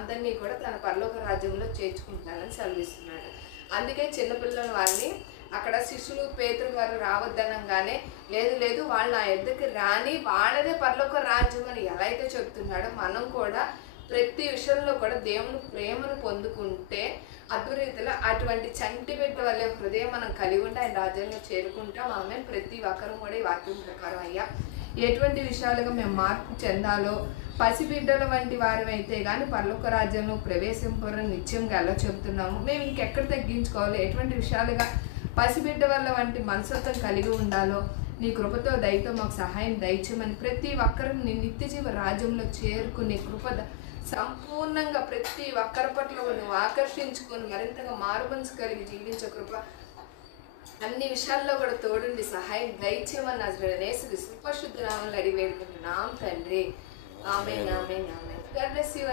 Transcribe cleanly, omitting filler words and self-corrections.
అందరినీ కూడా తన పరలోక రాజ్యంలో చేర్చుకుంటానని సెలవిస్తున్నాడు. అందుకే చిన్నపిల్లల వారిని అక్కడ శిష్యులు పేతురు గారు రావద్దనంగానే లేదు లేదు వాళ్ళు నా ఎద్దరికి రాని వాళ్ళదే పరలోక రాజ్యం అని ఎలా అయితే చెప్తున్నాడో మనం కూడా ప్రతి విషయంలో కూడా దేవుని ప్రేమను పొందుకుంటే అద్భురీతిలో అటువంటి చంటి బిడ్డ వల్లే హృదయం మనం కలిగి ఉంటే ఆయన రాజ్యంలో చేరుకుంటాం. ఆమె ప్రతి ఒక్కరు కూడా ఈ వాక్యం ప్రకారం అయ్యా ఎటువంటి విషయాలుగా మేము మార్పు చెందాలో పసిబిడ్డల వంటి వారమైతే కానీ పరలోక రాజ్యంలో ప్రవేశింపరని నిత్యంగా ఎలా చెబుతున్నాము. మేము ఇంకెక్కడ తగ్గించుకోవాలో ఎటువంటి విషయాలుగా పసిబిడ్డ వల్ల వంటి మనసత్వం కలిగి ఉండాలో నీ కృపతో దయతో మాకు సహాయం దయచేయమని ప్రతి ఒక్కరు నీ నిత్యజీవ రాజ్యంలో చేరుకునే కృప సంపూర్ణంగా ప్రతి ఒక్కరి పట్ల నువ్వు ఆకర్షించుకొని మరింతగా మారుమనసు కలిగి జీవించే కృప అన్ని విషయాల్లో కూడా తోడుండి సహాయం దయచేయమని నజరేయుడైన యేసు పరిశుద్ధ నామములో అడిగి వేడుకుంటున్నాం తండ్రి. Amen amen amen. God bless you.